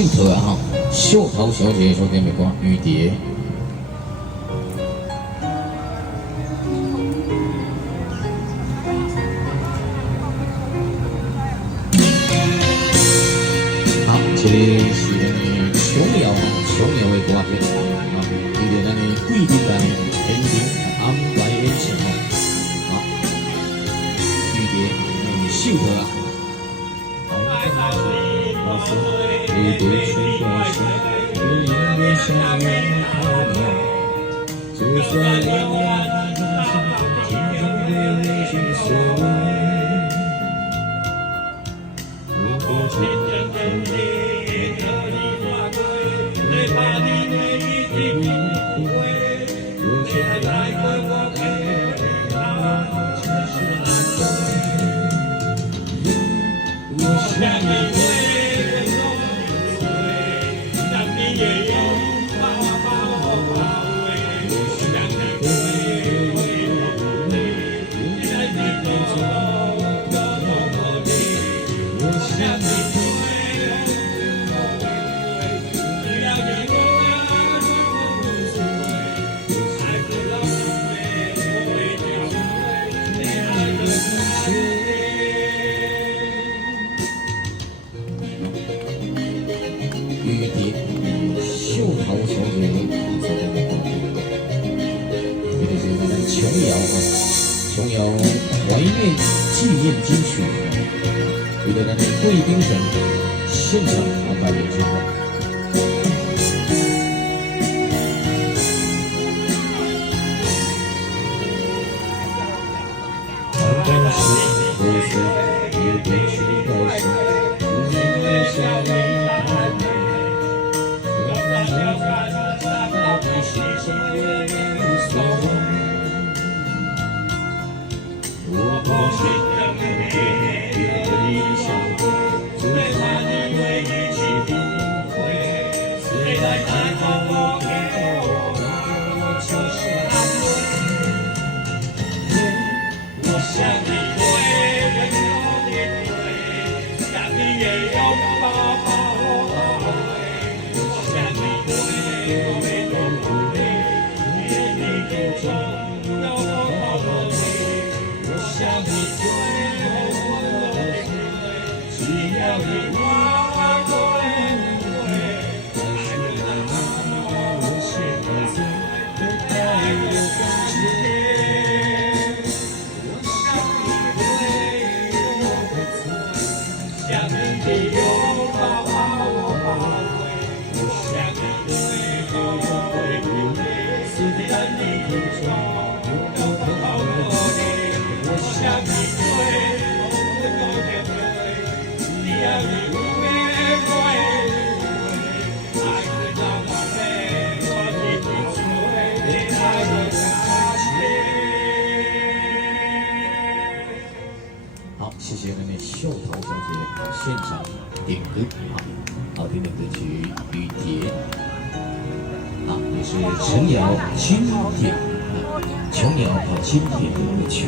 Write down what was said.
秀特啊哈，秀桃小姐所点的歌《雨蝶》。好，这里是咱的琼瑶的歌片啊，伊在咱的贵宾台演员安排演出哦。好，《雨蝶》秀特啊。 雨蝶吹过身，有音乐像远海鸟，就算连晚听中对句说，如果真的分离，最怕你会一直不回，若现在为我陪，那只是我想你。 也有把我包围，想你会，在你口中有我想你会，只要你我爱不到我会掉，你爱的不雨蝶。 秀桃小姐所在的歌曲，这个是咱们琼瑶啊，琼瑶怀念纪念金曲啊，有的咱的贵宾省现场安排演出。但是不是也必须高兴，只能想你爱你。 我不是等你的理想，最怕你会一直不回。谁来带好我给我就是安慰。我想你会，人多年会，想你也拥抱抱围。我想你会。 好，谢谢那位秀桃小姐现场点歌啊，好听的歌曲《雨蝶》啊，也是陈瑶经典啊，琼瑶经典的歌曲。